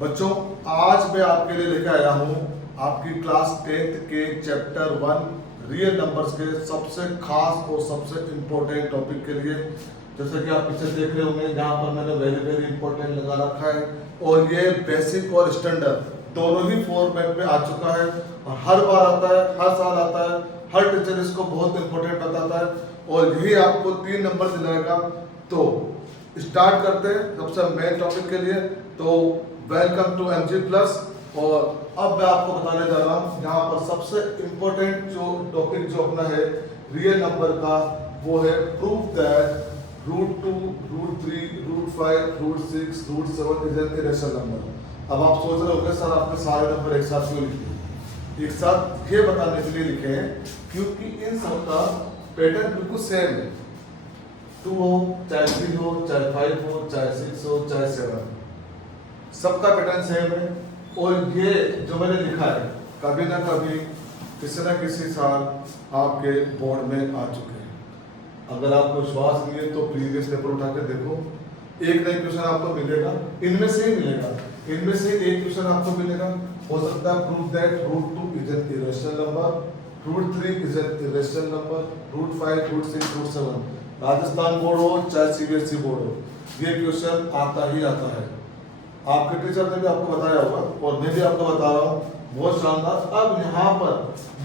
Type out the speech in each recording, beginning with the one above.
बच्चों, आज मैं आपके लिए लेकर आया हूँ आपकी क्लास 10th के चैप्टर 1 रियल नंबर्स के सबसे खास और सबसे इम्पोर्टेंट टॉपिक के लिए। जैसे कि आप पीछे देख रहे होंगे, यहाँ पर मैंने वेरी वेरी इंपॉर्टेंट लगा रखा है और ये बेसिक और स्टैंडर्ड दोनों ही फॉर्मेट में आ चुका है और हर बार आता है, हर साल आता है, हर टीचर इसको बहुत इंपॉर्टेंट बताता है और यही आपको 3 नंबर दिलाएगा। तो स्टार्ट करते हैं सबसे मेन टॉपिक के लिए। तो वेलकम टू MG प्लस। और अब मैं आपको बताने जा रहा हूँ यहाँ पर सबसे इम्पोर्टेंट जो टॉपिक जो अपना है रियल नंबर का, वो है proof that √2, √3, √5, √6, √7 is an irrational number. अब आप सोच रहे होंगे सर आपने सारे नंबर एक साथ क्यों लिखे? एक साथ ये बताने के लिए लिखे हैं क्योंकि इन सबका पैटर्न बिल्कुल सेम है। 2 हो, चाहे 3 हो, चाहे 5 हो, चाहे 6 हो, चाहे 7, सबका पैटर्न सेम है। और ये जो मैंने लिखा है कभी ना कभी किसी ना किसी साल आपके बोर्ड में आ चुके हैं। अगर आपको विश्वास नहीं है तो प्रीवियस पेपर उठा के देखो, एक नई क्वेश्चन आपको मिलेगा, इनमें से ही मिलेगा, इनमें से एक क्वेश्चन आपको मिलेगा। हो सकता है proof that √2 is an irrational number, √3 is an irrational number, √5, √6, √7। Rajasthan board हो चाहे CBSE बोर्ड हो, ये क्वेश्चन आता ही आता है। आपके टीचर ने भी आपको बताया होगा और मैं भी आपको बता रहा हूँ, बहुत शानदार। अब यहाँ पर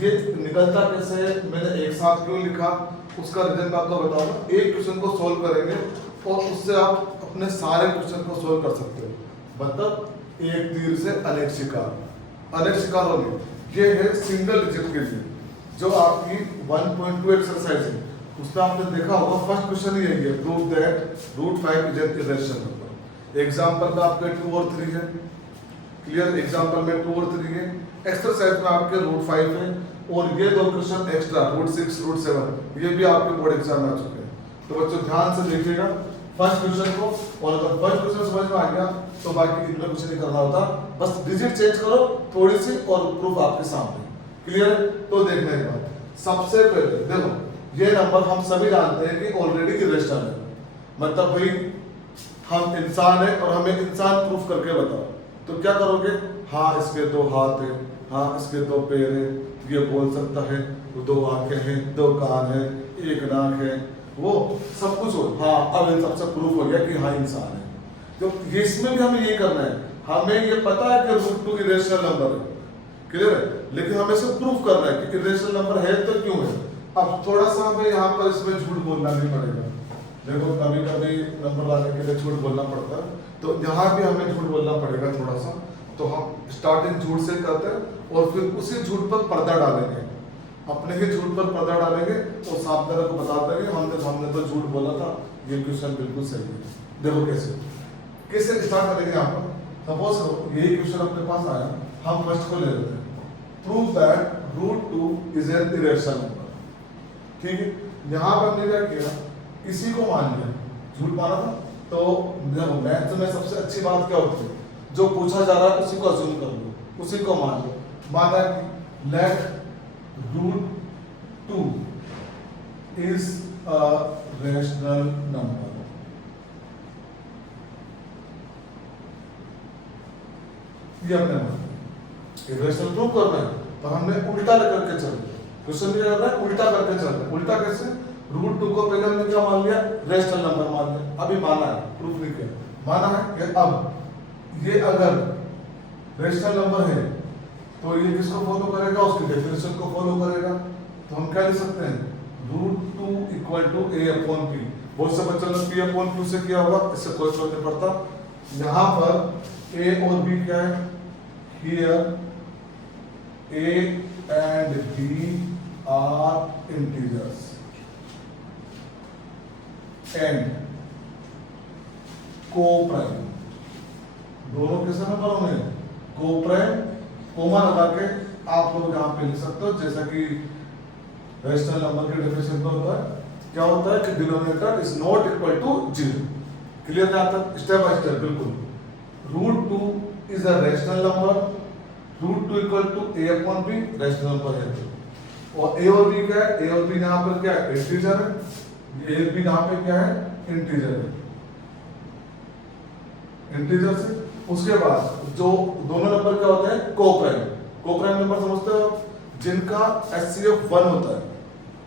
ये निकलता कैसे है, मैंने एक साथ क्यों लिखा, उसका रीजन मैं आपको बताऊंगा। एक क्वेश्चन को सोल्व करेंगे और उससे आप अपने सारे क्वेश्चन को सोल्व कर सकते हो। मतलब एक तीर से अनेक शिकार, अनेक शिकार होंगे। ये है सिंगल डिजिट के लिए जो आपकी 1.2 एक्सरसाइज है, उसमें आपने देखा होगा फर्स्ट क्वेश्चन यही है, prove that √5 is an irrational number. Example में आपके 2 और 3 है, क्लियर। एग्जाम्पल में 2 और 3 है, एक्सरसाइज में आपके √5 है और ये 2 क्वेश्चन एक्स्ट्रा √6, √7 ये भी आपके बोर्ड एग्जाम में आ चुके हैं। तो बच्चों ध्यान से देखिएगा फर्स्ट क्वेश्चन को, और अगर फर्स्ट क्वेश्चन समझ में आ गया तो बाकी इतना कुछ नहीं करना होता, बस डिजिट चेंज करो थोड़ी सी और प्रूफ आपके सामने, क्लियर है। तो देखने के बाद सबसे पहले देखो, ये नंबर हम सभी जानते हैं कि ऑलरेडी इरेशनल है। मतलब भाई हम इंसान है और हमें इंसान प्रूफ करके बताओ, तो क्या करोगे? हाँ इसके 2 हाथ हैं, हाँ इसके 2 पैर हैं, ये बोल सकता है, 2 आंखें हैं, 2 कान है, 1 नाक है, वो सब कुछ हो। हाँ अब इन सबसे प्रूफ हो गया कि हाँ इंसान है। तो ये इसमें भी हमें ये करना है, हमें ये पता है कि √2 इरेशनल नंबर है, क्लियर है, लेकिन हमें से प्रूफ करना है कि इरेशनल नंबर है तो क्यों है। अब थोड़ा सा हमें यहाँ पर इसमें झूठ बोलना भी पड़ेगा। देखो कभी कभी नंबर लाने के लिए झूठ बोलना पड़ता है, तो यहाँ भी हमें झूठ बोलना पड़ेगा थोड़ा सा। तो हम स्टार्टिंग झूठ से करते हैं और फिर उसी झूठ पर पर्दा डालेंगे, अपने ही झूठ पर पर्दा डालेंगे और सामने वाले को बता देंगे हमने तो झूठ बोला था, ये क्वेश्चन बिल्कुल सही है। देखो कैसे स्टार्ट करेंगे। यहाँ पर सपोज करो यही क्वेश्चन अपने पास आया, हम फर्स्ट को ले लेते हैं, prove that √2 is an irrational number. ठीक है, यहाँ पर हमने क्या किया, इसी को मान लिया, झूठ माना था। तो देखो मैथ में सबसे अच्छी बात क्या होती है, जो पूछा जा रहा है उसी को अज्यूम कर लो, उसी को मान लो। माना कि let √2 is a rational number. ये अपने इरेशनल प्रूव करना है, पर हमने उल्टा करके चल रहे, क्वेश्चन क्या कर रहा है, उल्टा करके चल रहे। उल्टा कैसे? √2 को पहले हमने क्या मान लिया, रेशनल नंबर मान लिया, अभी माना है, प्रूफ नहीं किया, माना है कि अब ये अगर रेशनल नंबर है तो ये किसको फॉलो करेगा, उसकी डेफिनेशन को फॉलो करेगा। तो हम क्या लिख सकते हैं, √2 = A/P। बहुत से बच्चों ने P/Q से किया होगा, इससे कोई फर्क नहीं पड़ता। यहाँ पर A और B क्या है, here A and B are integers and co-prime, दोनों किस नंबर होंगे, को-प्राइम। कोमा लगा के आप लोग यहाँ पे लिख सकते हो, जैसा कि रेशनल नंबर के डेफिनेशन में होता है, क्या होता है कि denominator is not equal to 0। Clear है आपका, स्टेप बाय स्टेप बिल्कुल। √2 is a rational number, √2 = A/B rational number है। और A और B क्या है, A और B यहाँ पर क्या है, इंटीजर है, ये भी यहाँ पे क्या है, इंटीजर है, इंटीजर से। उसके बाद जो दोनों नंबर क्या होते हैं, कोप्राइम नंबर समझते हो, जिनका HCF 1 होता है,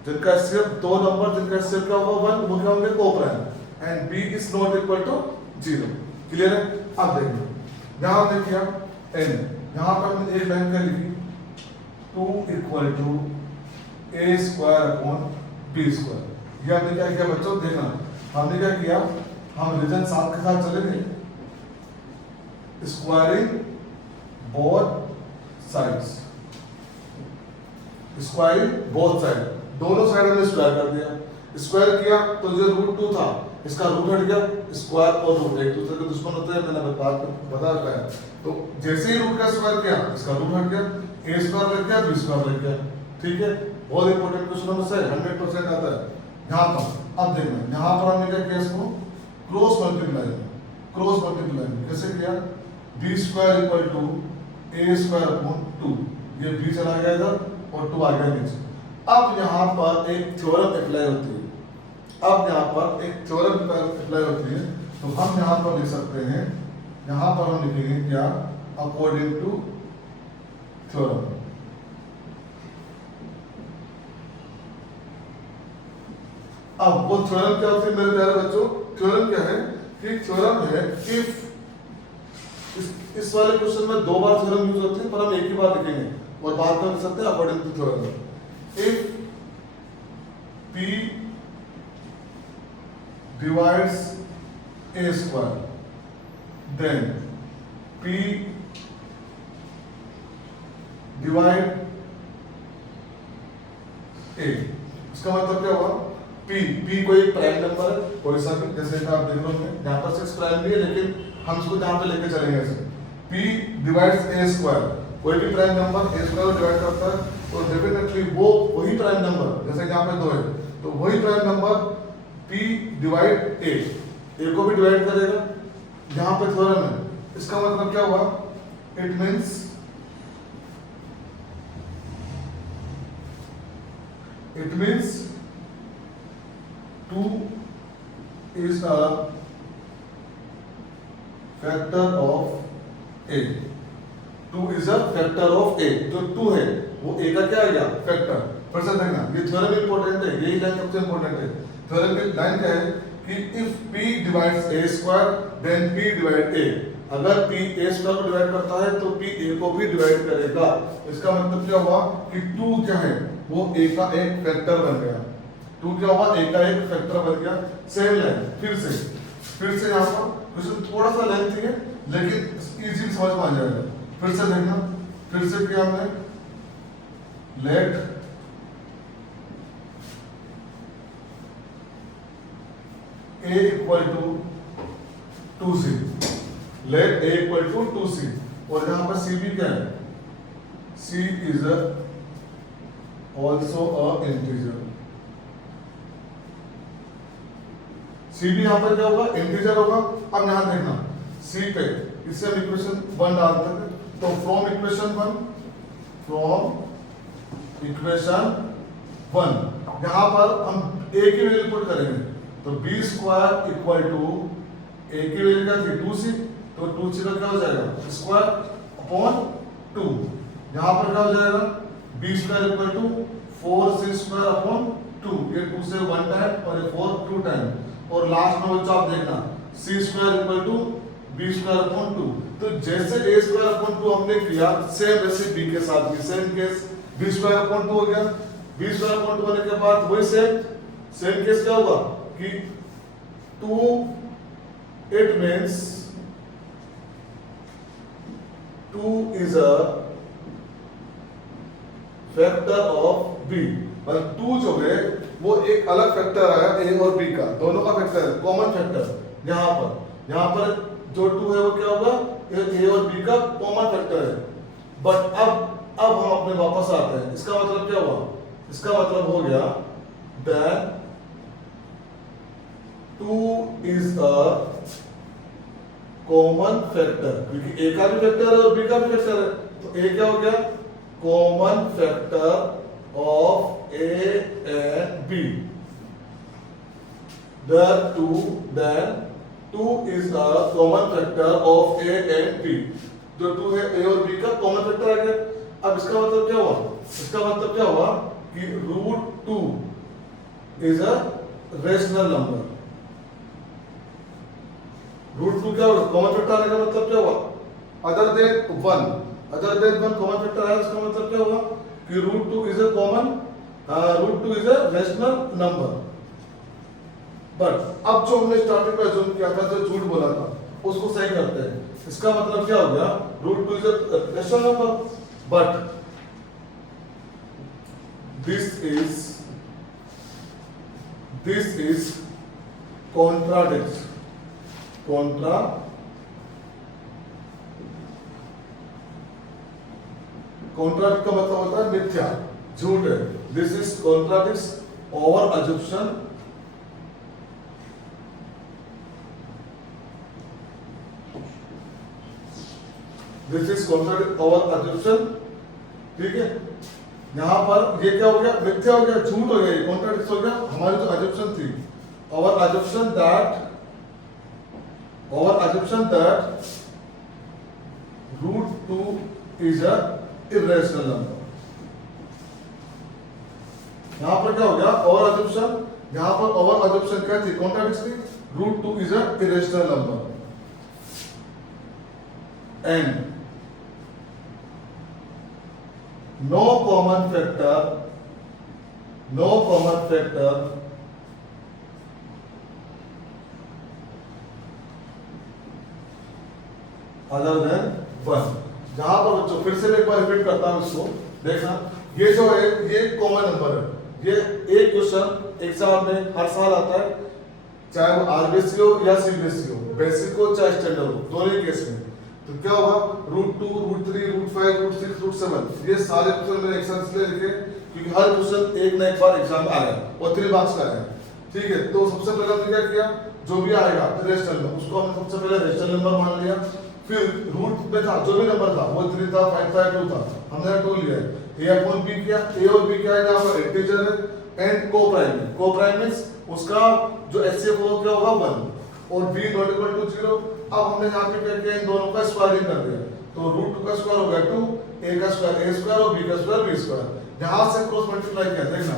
जिनका HCF दो नंबर जिनका HCF क्या होगा 1, वो क्या होंगे coprime, and B is not equal to 0। Clear है? अब देखिए यहां हमने किया n, यहां पर हमने एक लाइन क्या लिखी 2 equal to a square upon b square. ये हमने क्या किया बच्चों, देखना हमने क्या किया, हम रीजन 7 के साथ चलेंगे, squaring both sides, squaring both side, दोनों साइड हमने स्क्वायर कर दिया। स्क्वायर किया तो जो रूट 2 था इसका रूट हट गया, स्क्वायर और रूट एक दूसरे के दुश्मन होते हैं, मैंने बता रखा है। तो जैसे ही रूट का स्क्वायर किया इसका रूट हट गया, a स्क्वायर लग गया, b स्क्वायर लग गया। ठीक है, बहुत इंपॉर्टेंट क्वेश्चन में से 100% आता है। यहाँ पर अब देखना, यहाँ पर हमने क्या किया, इसको क्रॉस मल्टीप्लाई कैसे किया, b square equal to a square upon 2, ये b चला गया इधर और 2 आ गया नीचे। अब यहाँ पर एक थ्योरम अप्लाई होती है, तो हम यहाँ पर लिख सकते हैं, यहाँ पर हम लिखेंगे क्या, अकॉर्डिंग टू थ्योरम। अब वो थ्योरम क्या होती है मेरे प्यारे बच्चों, थ्योरम क्या है कि थ्योरम है इफ, इस वाले क्वेश्चन में 2 बार थ्योरम यूज होती है, पर हम एक ही बार लिखेंगे और बाद में लिख सकते हैं according to theorem. If P divides a square, then P divide a, इसका मतलब क्या हुआ, P कोई प्राइम नंबर है, कोई सा भी, जैसे आप देख लो यहाँ पर 6 प्राइम भी है, लेकिन हम इसको यहाँ पे लेके चलेंगे ऐसे, P divides a square, कोई भी prime number a square divide करता है, और डेफिनेटली वो वही प्राइम नंबर, जैसे यहाँ पे 2 है तो वही prime number P divide a को भी डिवाइड करेगा, यहाँ पे थ्योरम है। इसका मतलब क्या हुआ, it means 2 is a factor of a, 2 is a factor of a, जो 2 है वो a का क्या आ गया, फैक्टर। फिर से देखना, ये थ्योरम इंपॉर्टेंट है, यही लाइन सबसे इंपॉर्टेंट है। थ्योरम की लाइन क्या है कि if p divides a square then p divide a, अगर p a स्क्वायर को डिवाइड करता है तो p a को भी डिवाइड करेगा। इसका मतलब क्या हुआ कि 2 क्या है, वो a का एक फैक्टर बन गया, 2 क्या हुआ, a का एक फैक्टर बन गया। सेम लाइन फिर से यहाँ पर क्वेश्चन थोड़ा सा लेंथी है, लेकिन इजी समझ में आ जाएगा। फिर से देखना, फिर से किया हमने, let a equal to 2c, let a equal to 2c, और यहाँ पर c भी क्या है, c is also a integer. c भी यहाँ पर क्या होगा, इंटीजर होगा। अब यहाँ देखना, c पे इससे हम इक्वेशन 1 डालते थे, तो फ्रॉम इक्वेशन 1 यहाँ पर हम a की वैल्यू पुट करेंगे, तो b square equal to a की वैल्यू क्या थी 2c, तो 2c का क्या हो जाएगा स्क्वायर अपॉन 2, यहाँ पर क्या हो जाएगा b square equal to 4c square upon 2, ये 2 से 1 टाइम और ये 4 2 टाइम, और लास्ट में बच्चा आप देखना c square equal to b square upon 2। तो जैसे a स्क्वायर अपॉन 2 हमने किया, सेम वैसे b के साथ भी same case, b square upon 2 हो गया, b स्क्वायर अपॉन 2 होने के बाद वही सेम केस क्या होगा कि 2, it means 2 is a factor of b, मतलब 2 जो है वो एक अलग फैक्टर आया a और b का, दोनों का फैक्टर है, कॉमन फैक्टर। यहाँ पर जो 2 है वो क्या होगा, a और b का कॉमन फैक्टर है। बट अब हम अपने वापस आते हैं, इसका मतलब क्या हुआ, इसका मतलब हो गया that 2 is a common factor, क्योंकि a का भी फैक्टर है और b का भी फैक्टर है, तो a क्या हो गया, common factor of a and b, then 2 is the common factor of a and b। जो 2 है a और b का कॉमन फैक्टर आ गया। अब इसका मतलब क्या हुआ? इसका मतलब क्या हुआ कि √2 is a rational number। √2 क्या होगा? कॉमन फैक्टर आने का मतलब क्या हुआ? अदर देन 1 कॉमन फैक्टर आया, इसका मतलब क्या हुआ कि √2 is a common √2 is a rational number। But अब जो हमने स्टार्टिंग में अज्यूम किया था, जो झूठ बोला था, उसको सही करते हैं। इसका मतलब क्या हो गया? √2 is a rational number, but this is contradicts contradict का मतलब होता है मिथ्या, झूठ है। This is contradicts over assumption ठीक है। यहां पर ये क्या हो गया? मिथ्या हो गया, झूठ हो गया, कॉन्ट्राडिक्ट हो गया। हमारी जो अजम्पशन थी, over assumption that √2 is a irrational number. यहां पर क्या हो गया? ओवर अजम्पशन, यहां पर ओवर अजम्पशन क्या थी? कॉन्ट्राडिक्ट थी। √2 is a irrational number and no common factor other than 1। जहां पर बच्चों फिर से एक बार रिपीट करता हूं इसको, देखना। ये जो है ये कॉमन नंबर है। ये एक क्वेश्चन एग्जाम में हर साल आता है, चाहे वो आरबीएससी हो या सीबीएसई हो, बेसिक हो चाहे स्टैंडर्ड हो, दोनों ही केस में। तो क्या होगा? √2, √3, √5, √6, √7 ये सारे क्वेश्चन मैंने एक साथ इसलिए लिखे क्योंकि हर क्वेश्चन एक ना एक बार एग्जाम में आया और 3 मार्क्स का आया। ठीक है, तो सबसे पहले हमने क्या किया? जो भी आएगा रेशनल नंबर, उसको हमने सबसे पहले रेशनल नंबर मान लिया। फिर रूट में था, जो भी नंबर था, वो 3 था, 5 था, 2 था, हमने 2 लिया है। a/b किया, a और b क्या है? यहाँ पर इंटीजर है एंड कोप्राइम मींस उसका जो HCF होगा क्या होगा? 1 और b ≠ 0। अब हमने यहाँ पे क्या किया? इन दोनों का स्क्वायरिंग कर दिया, तो √2 का स्क्वायर हो गया 2, a का स्क्वायर a स्क्वायर और b का स्क्वायर b स्क्वायर। यहाँ से क्रॉस मल्टीप्लाई किया, देखना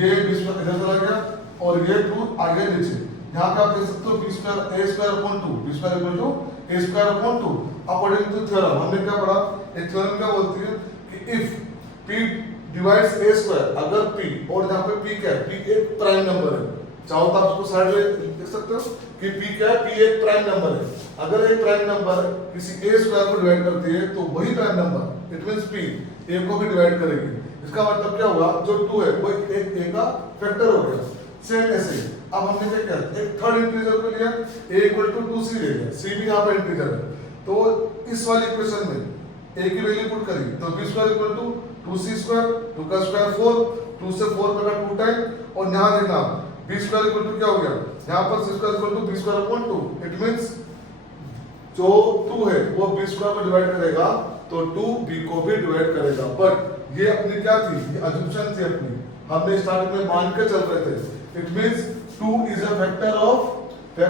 ये b स्क्वायर इधर चला गया और ये 2 आगे नीचे। यहाँ पे आप देख सकते हो b square a square upon 2, b square equal to a square upon 2। According to theorem हमने क्या पढ़ा? एक थ्योरम क्या बोलती है कि if p divides a square, अगर p और यहाँ पे p क्या है? p एक प्राइम नंबर है। चाहो तो आप इसको साइड में देख सकते हो कि p क्या है? p एक प्राइम नंबर है। अगर एक प्राइम नंबर किसी a स्क्वायर को डिवाइड करती है तो वही prime number it means p a को भी डिवाइड करेगी। इसका मतलब क्या हुआ? जो 2 है वो एक a का फैक्टर हो गया। सेम ऐसे अब हमने क्या किया? एक थर्ड इंटीजर को लिया, a = 2c ले लिया, c भी यहाँ पर इंटीजर है। तो इस वाली इक्वेशन में a की वैल्यू पुट करी तो b square equal to 2c², 2 का स्क्वायर 4, 2 से 4 का 2 टाइम और यहाँ देखना b स्क्वायर इक्वल टू क्या हो गया? यहाँ पर c square equal to b square upon 2। It means जो 2 है वो b स्क्वायर को डिवाइड करेगा तो 2 b को भी डिवाइड करेगा। बट ये अपनी क्या थी? ये अजम्पशन थी अपनी, हमने स्टार्टिंग में मान के चल रहे थे। It means 2 is a factor of a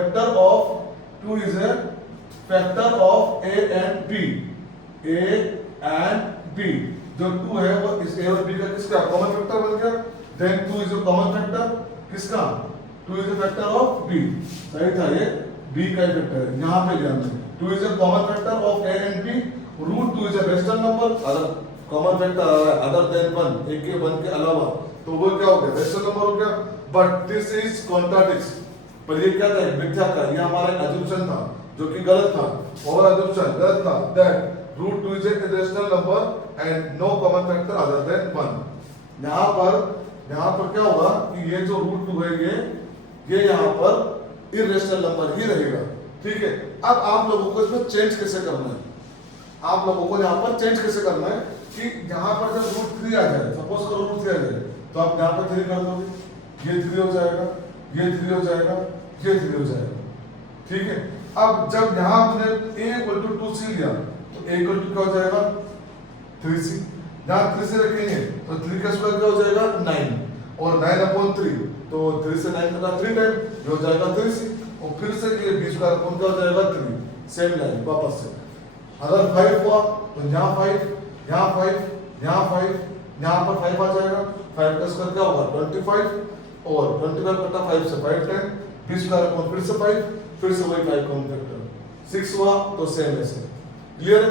and b। जो 2 है वो इस a और b का किसका कॉमन फैक्टर बन गया। Then 2 is a common factor किसका? 2 is a factor of b। सही था, ये b का फैक्टर है, यहां पे लिया हमने। 2 is a common factor of a and b। √2 is a rational number, अगर कॉमन फैक्टर अदर देन 1, एक के 1 के अलावा, तो वो क्या हो गया? रेशनल नंबर हो गया। बट दिस इज कॉन्ट्राडिक्ट्स, पर ये क्या था? मिथ्या था, ये हमारा अजम्पशन था जो कि गलत था। ओवर अजम्पशन गलत था that √2 is a rational number and no common factor other than 1। यहाँ पर क्या होगा कि ये जो √2 है ये यहाँ पर इरेशनल नंबर ही रहेगा। ठीक है, अब आप लोगों को इसमें चेंज कैसे करना है? आप लोगों को यहाँ पर चेंज कैसे करना है कि यहाँ पर जब √3 आ जाए, सपोज करो √3 आ जाए, तो आप यहाँ पर 3 कर दोगे, ये 3 हो जाएगा, ये 3 हो जाएगा, ये 3 हो जाएगा। ठीक है, अब जब यहाँ आपने a = 2c लिया तो a = क्या हो जाएगा? 3c। जहाँ 3 से रखेंगे तो 3 का स्क्वायर क्या हो जाएगा? 9 और 9/3, तो 3 से 9 का 3 टाइम हो जाएगा 3c। और फिर से ये 20 का कौन क्या हो जाएगा 3, सेम लाइन वापस से। अगर 5 हुआ तो यहाँ 5, यहाँ 5, यहाँ 5, यहाँ पर 5 आ जाएगा। 5 का स्क्वायर क्या होगा 25, और 25 कटा 5 से 5 10, 20 का कौन फिर से 5, फिर से वही 5 कौन फैक्टर 6 हुआ तो सेम ऐसे। क्लियर?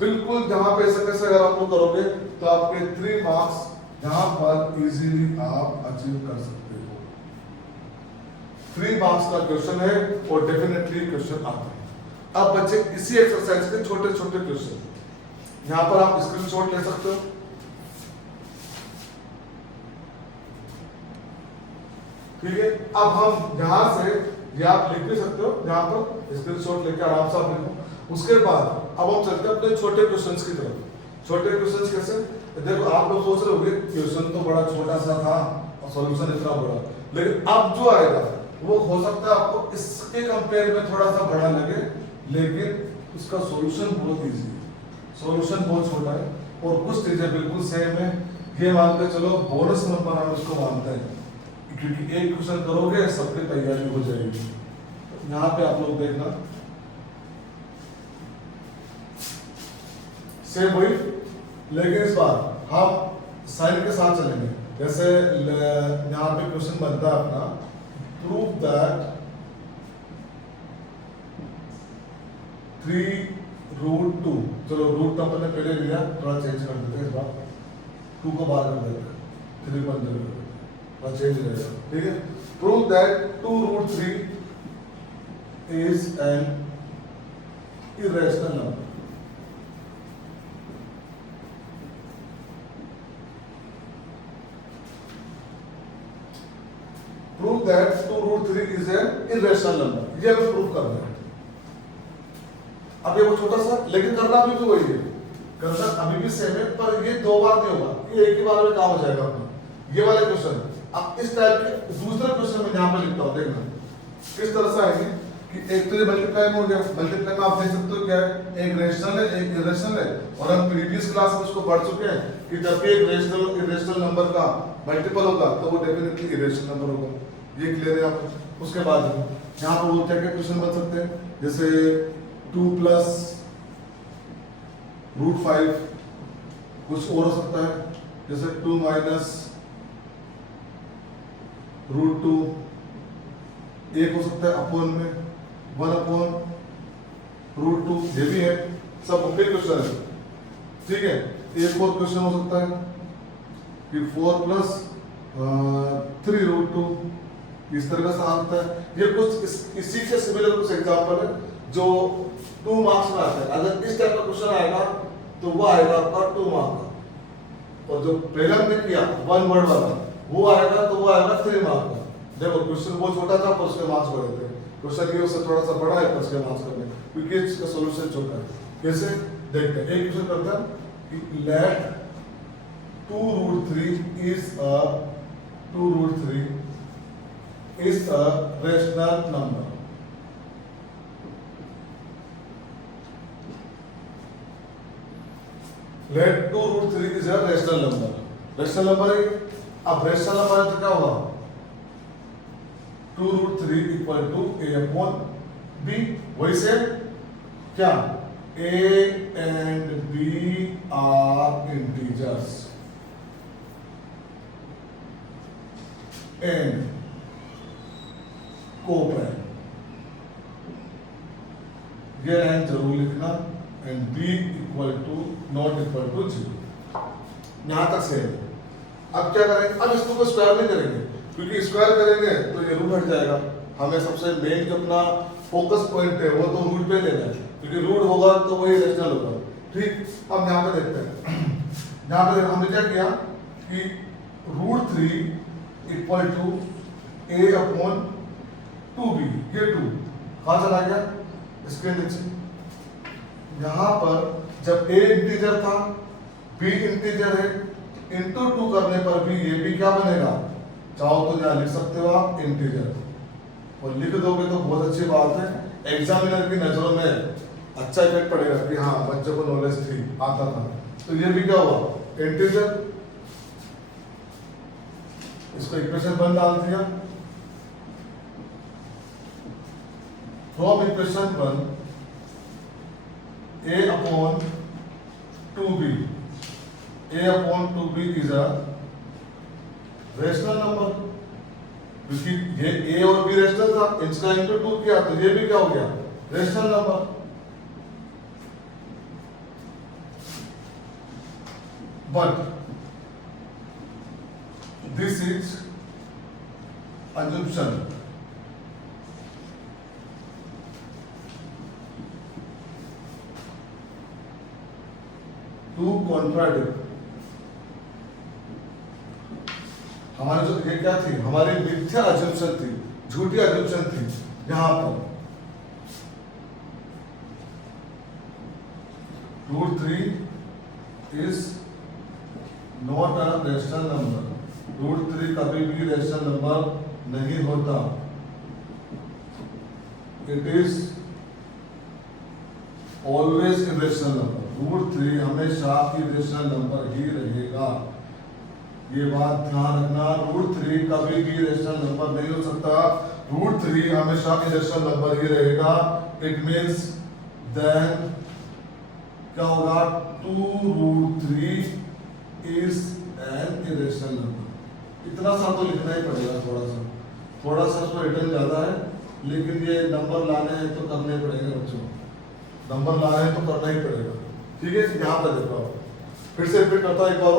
बिल्कुल जहां पे ऐसे कैसे अगर आप लोग करोगे तो आपके 3 मार्क्स यहां पर इजीली आप अचीव कर सकते हो। 3 मार्क्स का क्वेश्चन है और डेफिनेटली क्वेश्चन आता है। अब बच्चे इसी एक्सरसाइज के छोटे छोटे क्वेश्चन यहां पर आप स्क्रीनशॉट ले सकते हो। ठीक है, अब हम यहां से ये आप लिख भी सकते हो, यहां पर स्क्रीनशॉट लेके आराम से आप लिखो। उसके बाद अब हम चलते हैं अपने छोटे क्वेश्चंस की तरफ। छोटे क्वेश्चंस कैसे? देखो आप लोग सोच रहे होंगे क्वेश्चन तो बड़ा छोटा सा था और सॉल्यूशन इतना बड़ा, लेकिन अब जो आएगा वो हो सकता है आपको इसके कंपेयर में थोड़ा सा बड़ा लगे, लेकिन उसका सॉल्यूशन बहुत इजी है, सॉल्यूशन बहुत छोटा है और कुछ चीजें बिल्कुल सेम है। ये मान के चलो बोनस नंबर हम इसको मानते हैं, क्योंकि एक क्वेश्चन करोगे सबकी तैयारी हो जाएगी। यहाँ पे आप लोग देखना सेम वही, लेकिन इस बार हम साइन के साथ चलेंगे। जैसे यहाँ पे क्वेश्चन बनता है अपना प्रूव दैट 3√2, चलो रूट तो अपन ने पहले लिया, थोड़ा चेंज कर देते हैं इस बार, 2 को बाहर कर देते हैं, 3 को अंदर कर देते हैं, थोड़ा चेंज रहेगा। ठीक है, prove that 2√3 is an irrational number. Prove that 2√3 is an irrational number, ये हमें प्रूव करना है। अब ये वो छोटा सा, लेकिन करना भी तो वही है, करना अभी भी सेम है, पर ये 2 बार नहीं होगा, ये एक ही बार में काम हो जाएगा अपना। ये वाले क्वेश्चन अब इस टाइप के दूसरे क्वेश्चन में यहाँ पे लिखता हूँ, देखना किस तरह से आएंगे कि एक तो ये मल्टीप्लाई में हो गया, मल्टीप्लाई में आप देख सकते हो क्या है, एक रेशनल है एक इरेशनल है, और हम प्रीवियस क्लास में उसको पढ़ चुके हैं कि जब भी एक रेशनल इरेशनल नंबर का मल्टीपल होगा तो वो डेफिनेटली इरेशनल नंबर होगा। ये क्लियर है आपको? उसके बाद यहाँ पर वो क्या क्या क्वेश्चन बन सकते हैं, जैसे 2 + √5, कुछ और हो सकता है जैसे 2 - √2, एक हो सकता है अपॉन में 1/√2, ये भी है, सब ओके क्वेश्चन है। ठीक है, एक और क्वेश्चन हो सकता है कि 4 + 3√2, इस तरह से आता है। ये कुछ इसी के सिमिलर कुछ एग्जांपल है जो 2 मार्क्स में आता है। अगर इस टाइप का क्वेश्चन आएगा तो वो आएगा आपका 2 मार्क्स का, और जो पहले हमने किया 1 वर्ड वाला वो आएगा तो वो आएगा 3 मार्क्स का। देखो क्वेश्चन बहुत छोटा था पर उसके मार्क्स बड़े थे, क्वेश्चन ये उससे थोड़ा सा बड़ा है पर उसके मार्क्स कम है, क्योंकि इसका सॉल्यूशन छोटा है। कैसे देखते हैं, एक क्वेश्चन करता है कि let 2√3 is a rational number. Let 2√3 is a rational number. Rational number है, अब rational number है तो क्या होगा 2√3 = a/b। वही से क्या a and b are integers and co-prime, ये लाइन जरूर लिखना, एंड b = 0। यहां तक से अब क्या करेंगे, अब इसको को स्क्वायर नहीं करेंगे, क्योंकि स्क्वायर करेंगे तो ये रूट हट जाएगा। हमें सबसे मेन जो अपना फोकस पॉइंट है वो तो रूट पे लेना है, क्योंकि रूट होगा तो वही रेशनल होगा। ठीक, अब यहाँ पे देखते हैं, यहाँ पे हमने क्या किया कि √3 = a/2b, ये 2 कहाँ चला गया इसके नीचे। यहाँ पर जब a इंटीजर था b इंटीजर है, इंटू 2 करने पर भी ये भी क्या बनेगा, चाहो तो यहाँ लिख सकते हो आप इंटीजर, और लिख दोगे तो बहुत अच्छी बात है, एग्जामिनर की नजरों में अच्छा इफेक्ट पड़ेगा कि हाँ बच्चों को नॉलेज थी, आता था। तो ये भी क्या हुआ इंटीजर, इसको इक्वेशन 1 डाल दिया, from equation 1 a upon 2b, a upon 2b is a rational number, क्योंकि ये a और b रेशनल था, इसका इंटू 2 किया तो ये भी क्या हो गया, rational number. But this is assumption, to contradict. हमारी जो ये क्या थी, हमारी मिथ्या assumption थी, झूठी assumption थी। यहां पर √3 is not a rational number. √3 कभी भी रेशनल नंबर नहीं होता। It is always irrational number. √3 हमेशा इरेशनल नंबर ही रहेगा। ये बात ध्यान रखना, √3 कभी भी रेशनल नंबर नहीं हो सकता। √3 हमेशा इरेशनल नंबर ही रहेगा। इट मीन्स देन क्या होगा, 2√3 इज एन इरेशनल नंबर। इतना सा तो लिखना ही पड़ेगा, थोड़ा सा इसको रिटर्न ज्यादा है, लेकिन ये नंबर लाने हैं तो करने पड़ेंगे बच्चों, नंबर लाने हैं तो करना ही पड़ेगा। ठीक है, यहाँ पर देखो फिर से रिपीट करता हूं एक बार।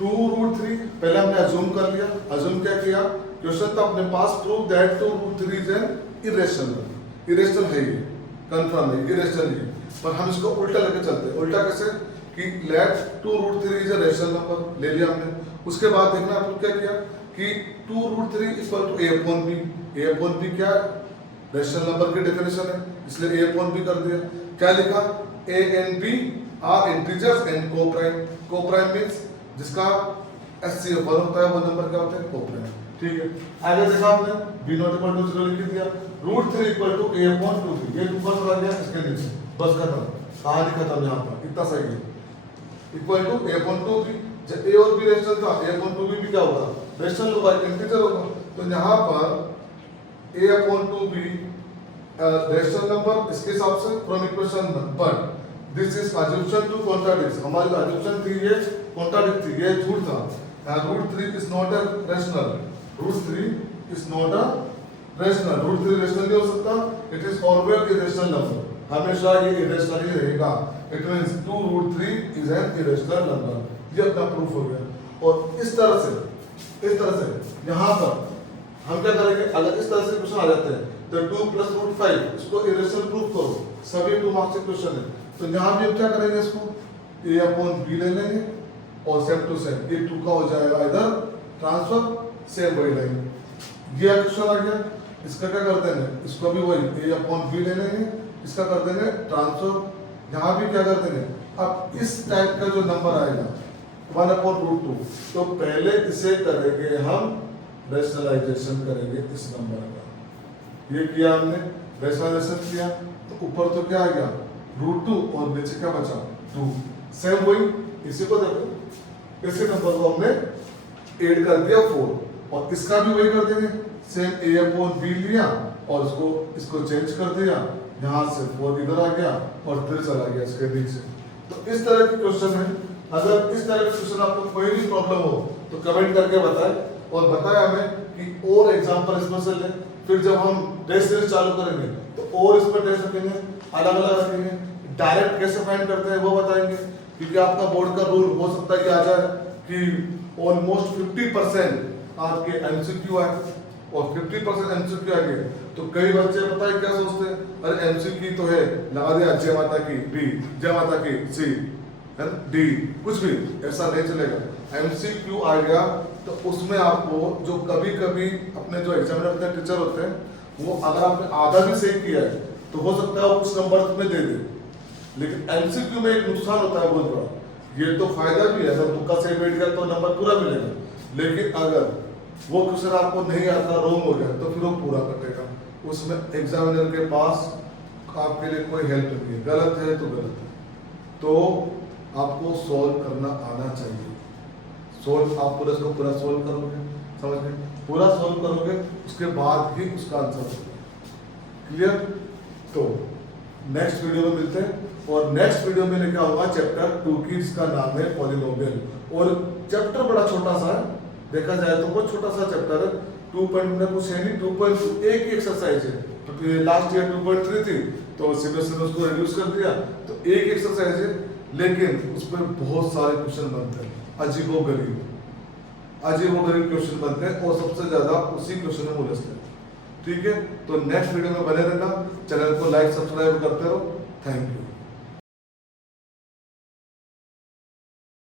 2√3 पहले हमने अज्यूम कर लिया। अज्यूम क्या किया, क्वेश्चन था अपने पास, prove that 2√3 is an irrational. Irrational है ये, कंफर्म है इरेशनल है, पर हम इसको उल्टा लेके चलते हैं। उल्टा कैसे कि let 2√3 is a rational number ले लिया हमने। उसके बाद देखना आपको क्या किया कि 2√3 equal to a upon b। a upon b क्या रेशनल नंबर की डेफिनेशन है, इसलिए a अपॉन b कर दिया। क्या लिखा, a and b are integers and coprime. Coprime means जिसका HCF 1 होता है, वो नंबर क्या होता है, कोप्राइम। ठीक है, आगे देखा आपने b नॉट इक्वल टू 0 लिख दिया। √3 equal to a upon 2b, ये ऊपर चला गया इसके नीचे, बस खत्म, कहानी खत्म। यहाँ पर इतना सही है, equal to a upon 2b। जब a और b रेशनल था, a अपॉन 2b भी क्या होगा, रेशनल होगा, इंटीजर होगा। तो यहाँ पर a upon 2b rational number इसके हिसाब से from equation 1, but this is assumption to contradict. हमारी assumption थी ये कॉन्ट्राडिक्ट थी, ये झूठ था। √3 is not a rational. √3 is not a rational. √3 rational नहीं हो सकता। It is always irrational number, हमेशा ये इरेशनल ही रहेगा। It means 2√3 is an irrational number. ये अपना प्रूफ हो गया। और इस तरह से यहाँ पर हम क्या करेंगे, अगर इस तरह से क्वेश्चन आ जाते हैं तो 2 + √5 इसको इरेशनल प्रूफ करो, सभी 2 मार्क्स के क्वेश्चन है। तो यहाँ भी हम क्या करेंगे, इसको a अपॉन b ले लेंगे और सेम टू सेम ये 2 का हो जाएगा इधर ट्रांसफर, सेम वही लेंगे। ये क्वेश्चन आ गया, इसका क्या कर देंगे, इसको भी वही a अपॉन b ले लेंगे, इसका कर देंगे ट्रांसफर। यहाँ भी क्या कर देंगे, अब इस टाइप का जो नंबर आएगा 1/√2, तो पहले इसे करेंगे हम रेशनलाइजेशन करेंगे इस नंबर का। ये किया हमने, रेशनलाइजेशन किया तो ऊपर तो क्या आ गया √2 और नीचे क्या बचा 2। सेम वही इसी को देखो, इसी नंबर को हमने ऐड कर दिया 4, और इसका भी वही कर देंगे, सेम a अपॉन b लिया और इसको चेंज कर दिया, यहाँ से 4 इधर आ गया और फिर चला गया इसके नीचे। तो इस तरह के क्वेश्चन है। अगर इस तरह के क्वेश्चन आपको कोई भी प्रॉब्लम हो तो कमेंट करके बताएं, और बताएं हमें कि और एग्जांपल इसमें से लें। फिर जब हम टेस्ट सीरीज चालू करेंगे तो और इसमें टेस्ट रखेंगे, अलग अलग रखेंगे। डायरेक्ट कैसे फाइंड करते हैं वो बताएंगे, क्योंकि आपका बोर्ड का रूल हो सकता है कि आ जाए कि ऑलमोस्ट 50% आपके MCQ आए, और 50% MCQ आ गए तो कई बच्चे पता है क्या सोचते हैं, अरे MCQ तो है, लगा दिया जय माता की B, जय माता की C, D, कुछ भी ऐसा नहीं चलेगा। MCQ आ गया तो उसमें आपको जो कभी कभी अपने जो एग्जामिनर होते हैं, टीचर होते हैं, वो अगर आपने आधा भी सही किया है तो हो सकता है वो कुछ नंबर में दे दे। लेकिन MCQ में एक नुकसान होता है बहुत बड़ा, ये तो फायदा भी है, अगर तुक्का सही बैठ गया तो नंबर पूरा मिलेगा, लेकिन अगर वो क्वेश्चन आपको नहीं आता, रॉन्ग हो गया, तो फिर वो पूरा कटेगा। उसमें एग्जामिनर के पास आपके लिए कोई हेल्प नहीं है, गलत है तो गलत है, तो आपको सॉल्व करना आना चाहिए। सोल्व आप पूरा इसको पूरा सोल्व करोगे, समझ गए, पूरा सोल्व करोगे उसके बाद ही उसका आंसर होगा। क्लियर? तो नेक्स्ट वीडियो में मिलते हैं, और नेक्स्ट वीडियो में लेकर आऊंगा चैप्टर 2 की, जिसका नाम है पॉलिनोमियल। और चैप्टर बड़ा छोटा सा है, देखा जाए तो बहुत छोटा सा चैप्टर है। 2 पॉइंट में कुछ है नहीं, 2.2 एक ही एक्सरसाइज है। तो लास्ट ईयर 2.3 थी, तो सीबीएसई ने उसको रिड्यूस कर दिया, तो एक एक्सरसाइज है, लेकिन उसमें बहुत सारे क्वेश्चन बनते हैं, अजीबोगरीब क्वेश्चन बनते हैं, और सबसे ज्यादा उसी क्वेश्चन में उलझते हैं। ठीक है, तो नेक्स्ट वीडियो में बने रहना, चैनल को लाइक सब्सक्राइब करते रहो। Thank you.